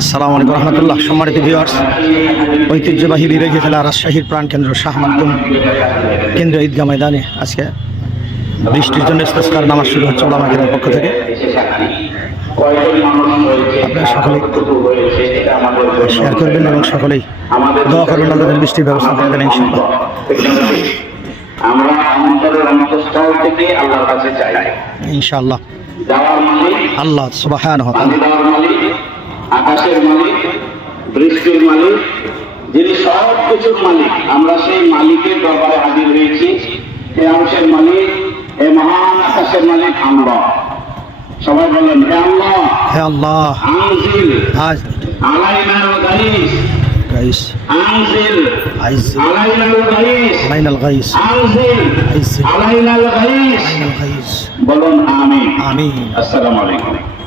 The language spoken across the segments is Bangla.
আসসালামু আলাইকুম রহমতুল্লাহ। সম্মানিত ভিউয়ার্স ঐতিহ্যবাহী বিবেকী খেলা রাজশাহীর প্রাণকেন্দ্র শাহ মাকদুম কেন্দ্রীয় ঈদগাহ ময়দানে আজকে বৃষ্টির জন্য ইস্তেস্কার নামাজ শুরু হচ্ছে ওলামা কেরার পক্ষ থেকে। আপনারা সকলেই শেয়ার করবেন এবং সকলেই দোয়া করবেন আল্লাহ বৃষ্টির ব্যবস্থা করে দেন ইনশাআল্লাহ। আমরা অন্তরের অন্তঃস্থল থেকে আল্লাহর কাছে চাই। ইনশাআল্লাহ। আল্লাহ মালিক আকাশের মালিক বৃষ্টির মালিক যিনি সব কিছুর মালিক আমরা সেই মালিকের দরবারে হাজির হয়েছি। হে আকাশের মালিক হে মহান আকাশের মালিক আমরা। সবাই বলেন হে আল্লাহ। হে আল্লাহ। আনজিল। আজ। আলাইনাল গাইস। গাইস। আনজিল। আইজ। আলাইনাল গাইস। গাইস। আনজিল গাইস। বলুন আমিন। আমিন। আসসালামু আলাইকুম।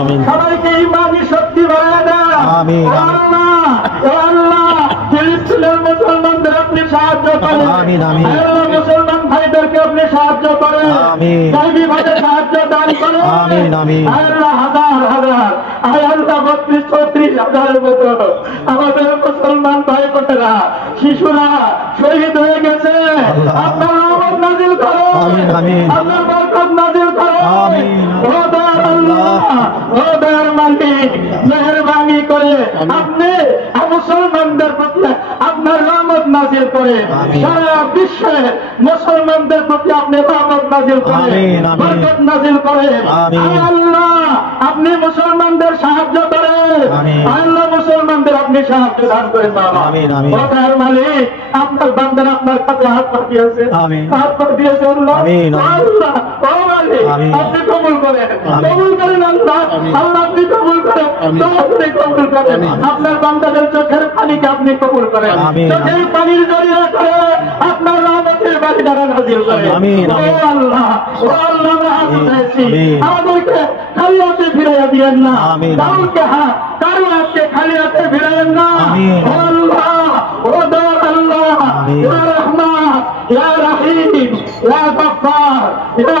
আমিন। সবাইকে ইমানি শক্তি বাড়ায় দেন। আল্লাহ, আল্লাহ, ফিলিস্তিনের মুসলমানদের আপনি সাহায্য করেন। আমিন, আমিন। আল্লাহ, মুসলমান ভাইদেরকে আপনি সাহায্য করেন। আমিন। গাইবীভাবে সাহায্য দান করেন। আমিন, আমিন। হে আল্লাহ, হাজার হাজার আয় আল্লাহ বত্রিশ চৌত্রিশ হাজারের মতো আমাদের মুসলমান ভাই বোনেরা শিশুরা শহীদ হয়ে গেছে। আপনার করো আমিন, আমিন। আমিন। মেহরবানি করে আপনি মুসলমানদের প্রতি আপনার রহমত নাজিল করে। সারা বিশ্বে মুসলমানদের প্রতি আপনি রহমত নাজিল করে আমিন, আমিন। বরকত নাজিল করে আল্লাহ আপনি মুসলমানদের সাহায্য করেন। আল্লাহ মুসলমানদের আপনি সাহায্য দান করেন বাবা। দয়ার মালিক আপনার বান্দার আপনার কাছে হাত পাঠিয়েছে। হাত পাঠিয়েছে আল্লাহ। আল্লাহ ও মালিক আপনি কবুল করেন। কবুল করেন আল্লাহ। আল্লাহ আপনি কবুল করেন কবুল করেন আপনার বান্দাদের চোখের পানিকে আপনি কবুল করেন। চোখের পানির জড়িয়ে করে আপনার রহমতের বাড়ি দ্বারা নাজিল করেন ও আল্লাহ ও আল্লাহ আমরা হাত উঠাইছি। আমাদেরকে খালি হাতে ফিরাইয়া দিয়েন না। কাউকে হাত কারও হাতকে খালি হাতে ফিরাইয়েন না। ও আল্লাহ ও দয়ার আল্লাহ ইয়া রহমান ইয়া রহিম ইয়া গফফার ইয়া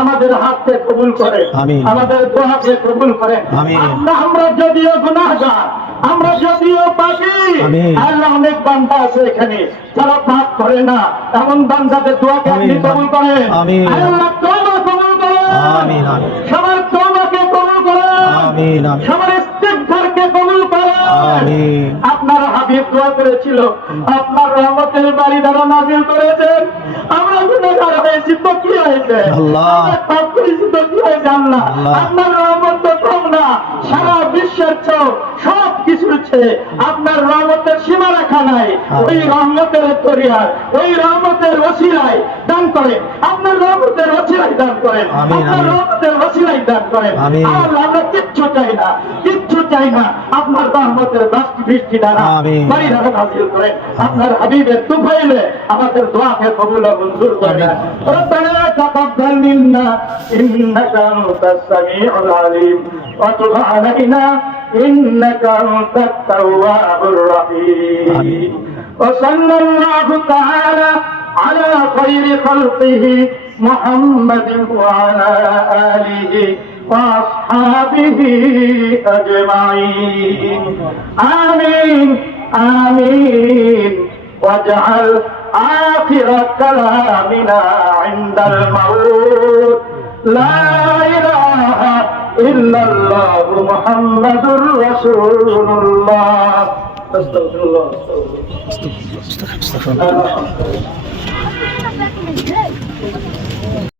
আমাদের হাতকে কবুল করে। আমাদের দোয়াকে কবুল করে। আমরা যদিও গুনাহগার আমরা যদিও পাপি আল্লাহ অনেক বান্দা আছে এখানে। যারা পাপ করে না এমন বান্দাদের দোয়াকে আপনি কবুল করেন। আল্লাহ তওবা কবুল করেন। সবার তওবাকে কবুল করেন। সবার ইস্তিগফারকে কবুল করেন। হাবিব দোয়া করেছিল। আপনার রহমতের বাড়ি দ্বারা নাজিল করেছেন। আমরা গুনাহগার হয়েছি তো কি হয়েছে? পাপ করেছি তো কি হয়েছে আল্লাহ। আপনার রহমত তো কম না। সারা বিশ্বের চেয়েও সব কিছুর চেয়ে আপনার রহমতের সীমা রাখা নাই। ওই রহমতের তরিয়ার ওই রহমতের ওসিলায় দান করেন। আপনার রহমতের ওসিলায় দান করেন। আপনার। রহমতের ওসিলায় দান করেন। আর আমরা কিচ্ছু চাই না। কিচ্ছু চাই না আপনার রহমতের বৃষ্টি বৃষ্টি দ্বারা আমিন। বাড়ি দ্বারা নাজিল করেন আপনার হাবিবের তুফাইলে আমাদের দোয়াকে কবুল ও মঞ্জুর করেন ربنا تقبل منا انك انت السميع العليم وتب علينا انك انت التواب الرحيم آمين. وصلى الله تعالى على خير خلقه محمد وعلى آله وأصحابه أجمعين آمين آمين واجعل آخر كلامنا عند الموت لا إله إلا الله محمد رسول الله استغفر الله استغفر الله استغفر الله